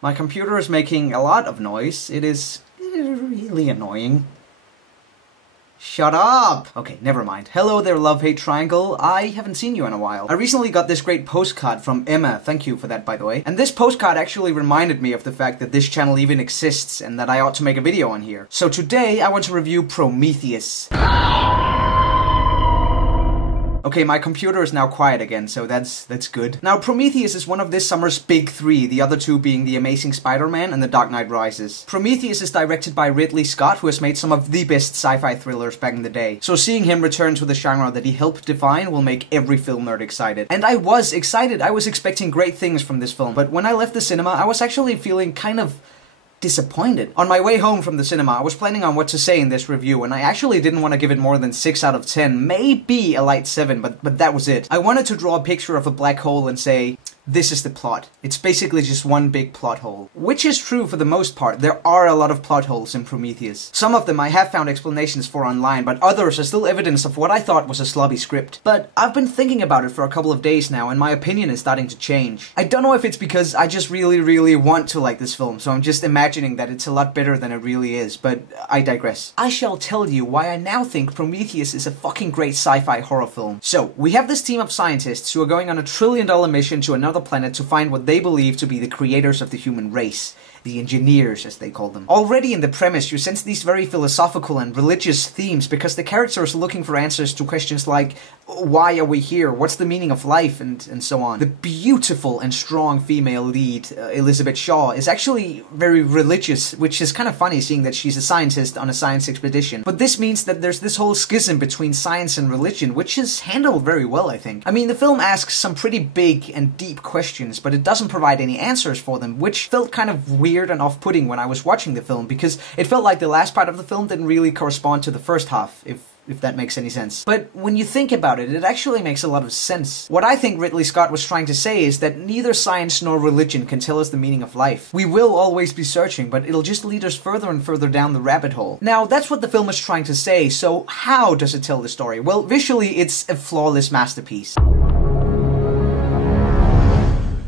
My computer is making a lot of noise. It is really annoying. Shut up! Okay, never mind. Hello there, LoveHateTriangle. I haven't seen you in a while. I recently got this great postcard from Emma. Thank you for that, by the way. And this postcard actually reminded me of the fact that this channel even exists and that I ought to make a video on here. So today, I want to review Prometheus. Okay, my computer is now quiet again, so that's good. Now, Prometheus is one of this summer's big three, the other two being The Amazing Spider-Man and The Dark Knight Rises. Prometheus is directed by Ridley Scott, who has made some of the best sci-fi thrillers back in the day. So seeing him return to the genre that he helped define will make every film nerd excited. And I was excited! I was expecting great things from this film, but when I left the cinema, I was actually feeling kind of disappointed. On my way home from the cinema, I was planning on what to say in this review, and I actually didn't want to give it more than 6 out of 10, maybe a light 7, but that was it. I wanted to draw a picture of a black hole and say, this is the plot. It's basically just one big plot hole. Which is true for the most part. There are a lot of plot holes in Prometheus. Some of them I have found explanations for online, but others are still evidence of what I thought was a sloppy script. But I've been thinking about it for a couple of days now, and my opinion is starting to change. I don't know if it's because I just really want to like this film, so I'm just imagining that it's a lot better than it really is, but I digress. I shall tell you why I now think Prometheus is a fucking great sci-fi horror film. So, we have this team of scientists who are going on a $1 trillion mission to another planet to find what they believe to be the creators of the human race. The engineers, as they call them. Already in the premise, you sense these very philosophical and religious themes because the characters are looking for answers to questions like, why are we here? What's the meaning of life? And so on. The beautiful and strong female lead, Elizabeth Shaw, is actually very religious, which is kind of funny seeing that she's a scientist on a science expedition. But this means that there's this whole schism between science and religion, which is handled very well, I think. I mean, the film asks some pretty big and deep questions, but it doesn't provide any answers for them, which felt kind of weird and off-putting when I was watching the film, because it felt like the last part of the film didn't really correspond to the first half, if that makes any sense. But when you think about it, it actually makes a lot of sense. What I think Ridley Scott was trying to say is that neither science nor religion can tell us the meaning of life. We will always be searching, but it'll just lead us further and further down the rabbit hole. Now, that's what the film is trying to say, so how does it tell the story? Well, visually, it's a flawless masterpiece.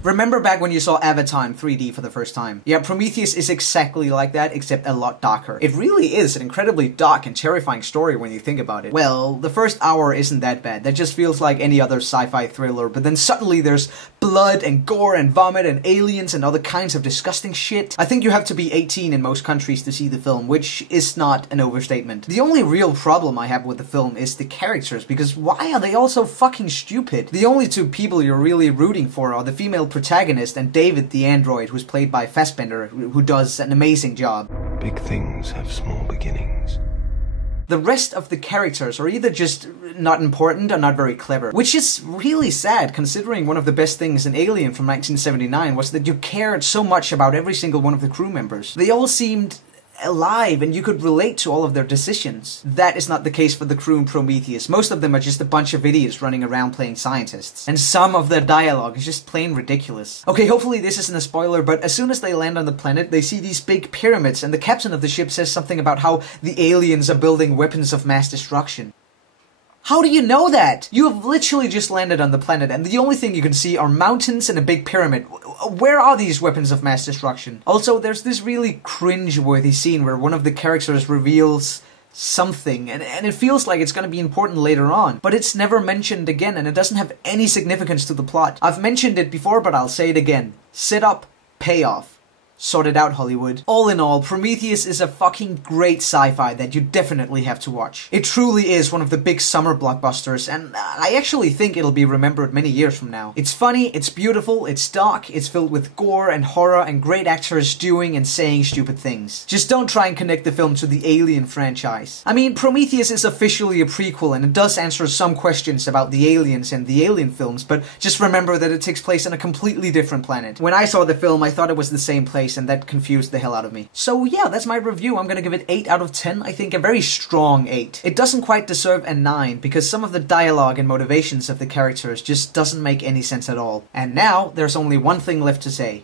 Remember back when you saw Avatar in 3D for the first time? Yeah, Prometheus is exactly like that, except a lot darker. It really is an incredibly dark and terrifying story when you think about it. Well, the first hour isn't that bad. That just feels like any other sci-fi thriller, but then suddenly there's blood and gore and vomit and aliens and other kinds of disgusting shit. I think you have to be 18 in most countries to see the film, which is not an overstatement. The only real problem I have with the film is the characters, because why are they all so fucking stupid? The only two people you're really rooting for are the female protagonist and David the android, who's played by Fassbender, who does an amazing job. Big things have small beginnings. The rest of the characters are either just not important or not very clever, which is really sad considering one of the best things in Alien from 1979 was that you cared so much about every single one of the crew members. They all seemed alive and you could relate to all of their decisions. That is not the case for the crew in Prometheus. Most of them are just a bunch of idiots running around playing scientists. And some of their dialogue is just plain ridiculous. Okay, hopefully this isn't a spoiler, but as soon as they land on the planet, they see these big pyramids and the captain of the ship says something about how the aliens are building weapons of mass destruction. How do you know that? You have literally just landed on the planet and the only thing you can see are mountains and a big pyramid. Where are these weapons of mass destruction? Also, there's this really cringe-worthy scene where one of the characters reveals something, and it feels like it's gonna be important later on, but it's never mentioned again and it doesn't have any significance to the plot. I've mentioned it before, but I'll say it again. Setup, payoff. Sort it out, Hollywood. All in all, Prometheus is a fucking great sci-fi that you definitely have to watch. It truly is one of the big summer blockbusters, and I actually think it'll be remembered many years from now. It's funny, it's beautiful, it's dark, it's filled with gore and horror and great actors doing and saying stupid things. Just don't try and connect the film to the Alien franchise. I mean, Prometheus is officially a prequel and it does answer some questions about the aliens and the Alien films, but just remember that it takes place on a completely different planet. When I saw the film, I thought it was the same place, and that confused the hell out of me. So yeah, that's my review. I'm gonna give it 8 out of 10. I think a very strong 8. It doesn't quite deserve a 9 because some of the dialogue and motivations of the characters just doesn't make any sense at all. And now, there's only one thing left to say.